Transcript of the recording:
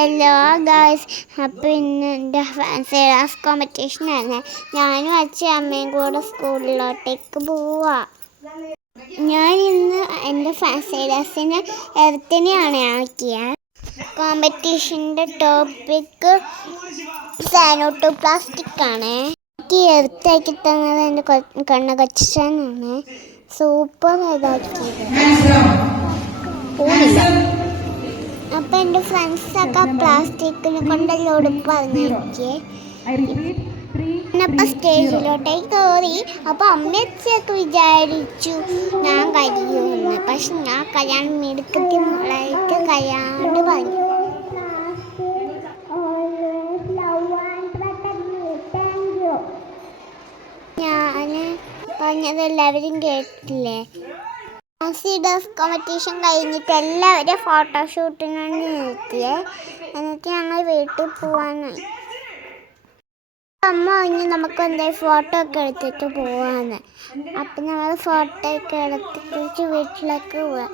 Hello guys, അപ്പോൾ ഇന്ന് എൻ്റെ ഫാൻസി ഡാൻസ് കോമ്പറ്റീഷനാണ്. ഞാനും അച്ഛനും അമ്മയും കൂടെ സ്കൂളിലോട്ടേക്ക് പോവാം. ഞാൻ ഇന്ന് എൻ്റെ ഫാൻസി ഡാൻസിന് എർത്തിനെയാണ് ആക്കിയത്. കോമ്പറ്റീഷൻ്റെ ടോപ്പിക്ക് സാനോട്ടോ പ്ലാസ്റ്റിക് ആണ്. എനിക്ക് എർത്താക്കി തന്നത് എൻ്റെ കണ്ണകച്ചാനാണ്. സൂപ്പർ ഇതാക്കിയത്. അപ്പം എൻ്റെ ഫ്രണ്ട്സൊക്കെ പ്ലാസ്റ്റിക്കിനെ കൊണ്ടല്ലോ ഉടുപ്പറിഞ്ഞിരിക്കേ. അപ്പം സ്റ്റേജിലോട്ടേക്ക് കയറി. അപ്പം അമ്മയച്ചൊക്കെ വിചാരിച്ചു ഞാൻ കഴിയുമെന്ന്. പക്ഷെ ഞാൻ കല്യാണം മിടുക്കത്തി മുളയിട്ട് കഴിയാണ്ട് പറഞ്ഞു. ഞാൻ പറഞ്ഞതെല്ലാവരും കേട്ടില്ലേ? ഫാൻസി ഡാൻസ് കോമ്പറ്റീഷൻ കഴിഞ്ഞിട്ട് എല്ലാവരും ഫോട്ടോഷൂട്ടിനാണ് നിർത്തിയത്. എന്നിട്ട് ഞങ്ങൾ വീട്ടിൽ പോവാനായി. അമ്മ പറഞ്ഞ് നമുക്ക് എന്തായാലും ഫോട്ടോ ഒക്കെ എടുത്തിട്ട് പോവാന്ന്. അപ്പം ഞങ്ങൾ ഫോട്ടോ ഒക്കെ എടുത്തിട്ട് വീട്ടിലേക്ക് പോവാം.